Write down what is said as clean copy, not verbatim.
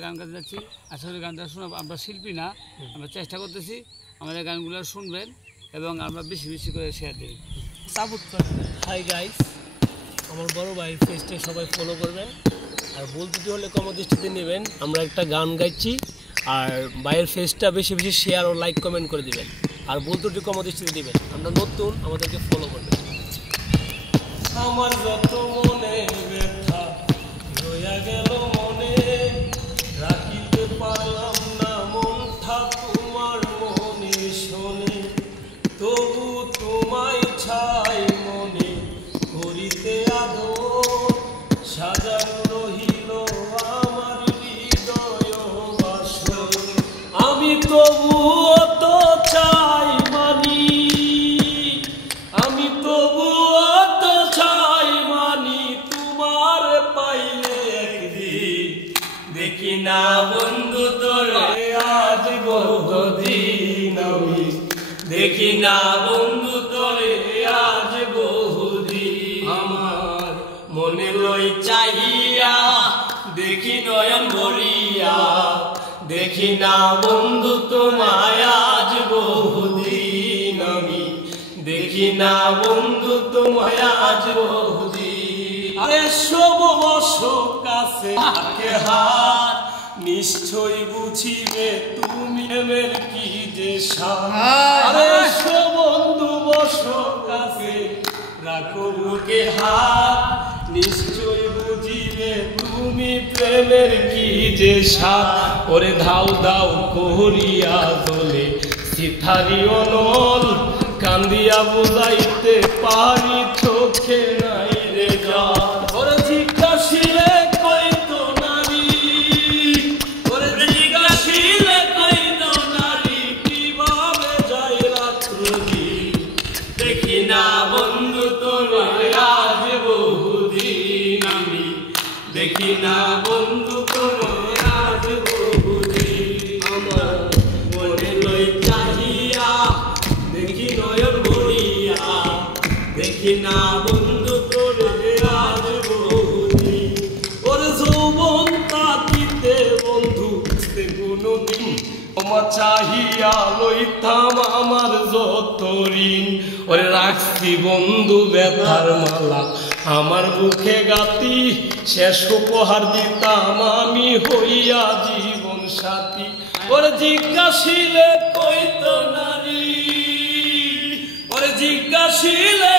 গান গাইতে যাচ্ছি। আসলে গানটা শোনাবো, আমরা শিল্পী না, আমরা চেষ্টা করতেছি আমাদের গানগুলো শুনবেন এবং আমরা বেশি বেশি করে শেয়ার দিই, সাপোর্ট করবেন। হাই গাইস, আমার বড় ভাই ফেসটা সবাই ফলো করবেন আর বলতে হলে কমদৃষ্টিতে নেবেন। আমরা একটা গান গাইছি আর ভাইয়ের ফেসটা বেশি বেশি শেয়ার ও লাইক কমেন্ট করে দিবেন আর বলতে কমদৃষ্টিতে দিবেন। আমরা নতুন, আমাদেরকে ফলো করবেন। আমার যত মনে ব্যথা রইয়া গেল মনে, রাখিতে পারলাম না মনটা তোমার মনে শোনে, তবু তোমায় ছাই মনে করিতে আদর, সাজানো রহিল আমার হৃদয় বাসর। আমি তবু তো চাই মানি, আমি তবু তো চাই মানি তোমার পাইলে একদিন। দেখি না বন্ধু তোরে আজ বহুদিন, আমি দেখি না বন্ধু তোরে আজ বহুদিন। আমার মনে লই চাহিয়া দেখি নয়ন ভরিয়া, দেখি না বন্ধু তোমায় আজ বহুদিন। আমি দেখি না বন্ধু তোমায় আজ বহুদিন। আরে সব বসো কাছে থাকে হাত, নিশ্চয় বুঝিবে তুমি এমের কি যে সার। আরে সব বন্ধু বসো কাছে রাখো বুকে হাত, নিশ্চয় বুঝিবে তুমি প্রেমের কি যে সার। ওরে ধাউ ধাউ করিয়া দোলে সিথারি অনল, কান্দিয়া বুঝাইতে পারি চোখে নাই রে জল। ওরে জিজ্ঞাসিলে কইতো নারী, ওরে জিজ্ঞাসিলে কইতো নারী কিভাবে যায় রাত্রি। দেখি না বন্ধু তোমায় আজ বহুদিন, আমি দেখি না বন্ধু তোমায় আজ বহুদিন। আমার মনে লই চাহিয়া দেখি নয়ন ভরিয়া, দেখি না বন্ধু তোরে আজ বহুদিন। ওরে যৌবন তাকিতে বন্ধু কোনদিন তোমা চাহিয়া লইতাম আমার যত ঋণ। ওরে রাখছি বন্ধু ব্যথার মালা আমার বুকে গাতি, শেষ উপহার দিতাম আমি হইয়া জীবন সাথী। ওরে জিজ্ঞাসিলে কইতো নারী, ওরে জিজ্ঞাসিলে